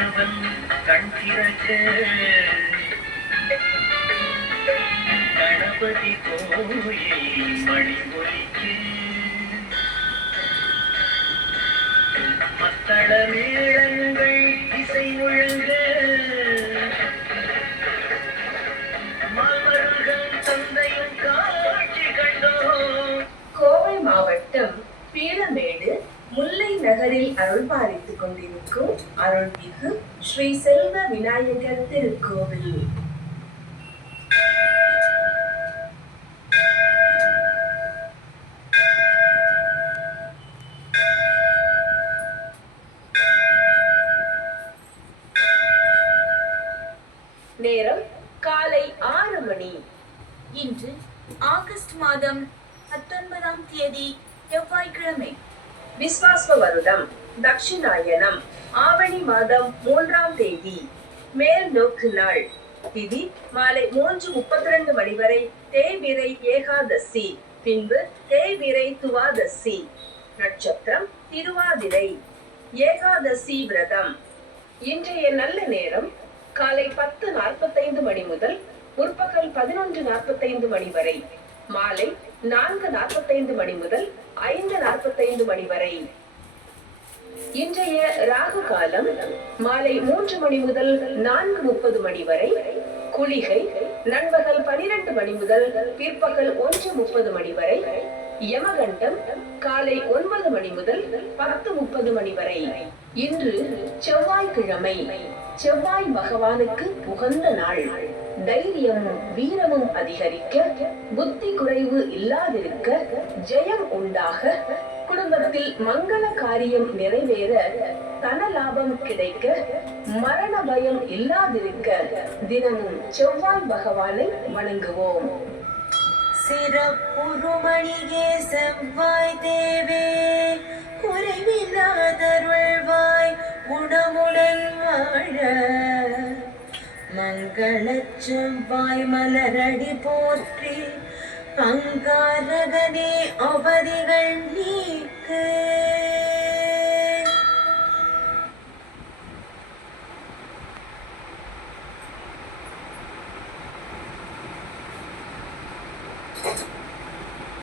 கதிரவன் கண் திறக்க கணபதி கோயில் மணி ஒலிக்க மத்தள மேளங்கள் இசை முழங்க மால்வர்கள் தந்தையும் காட்சி கண்டோம். கோவை மாவட்டம் பீளமேடு முல்லை நகரில் அருள்பாலித்துக் கொண்டிருக்கும் அருள்மிகு ஸ்ரீ செல்வ விநாயகர் திருக்கோவில். நேரம் காலை 6 மணி. இன்று ஆகஸ்ட் மாதம் 19ஆம் தேதி செவ்வாய்க்கிழமை. விஸ்வாச வருடம் தட்சிணாயனம் ஆவணி மாதம் 3ஆம் தேதி. மேல் நோக்கு நாள். திதி மாலை 3:32 மணி வரை தேய்பிறை ஏகாதசி, பின்பு தேய்பிறை துவாதசி. நட்சத்திரம் திருவாதிரை. ஏகாதசி விரதம். இன்றைய நல்ல நேரம் காலை 10:45 மணி முதல் முற்பகல் 11:45 மணி வரை, மாலை 4:45 மணி முதல் 5:45 மணி வரை. இன்றைய ராகு காலம் மாலை 3 மணி முதல் 4:30 மணி வரை, குளிகை நண்பகல் 12 மணி முதல் பிற்பகல் 1:30 மணி வரை, யமகண்டம் காலை 9 மணி முதல் 10:30 மணி வரை. இன்று செவ்வாய்க்கிழமை. செவ்வாய் பகவானுக்கு உகந்த நாள். தைரியமும் வீரமும் அதிகரிக்க, புத்தி குறைவு இல்லாதிருக்க, ஜெயம் உண்டாக, குடும்பத்தில் மங்கள காரியம் நிறைவேற, தன லாபம் கிடைக்க, மரண பயம் இல்லாதிருக்க தினமும் செவ்வாய் பகவானை வணங்குவோம். சிறப்புருமணியே செவ்வாய் தேவே, குறைவில்லாதருள்வாய் குணமுடன் வாழ. மங்களச் செவ்வாய் மலரடி போற்றி, அங்காரகனே அவதிகள் நீக்கு.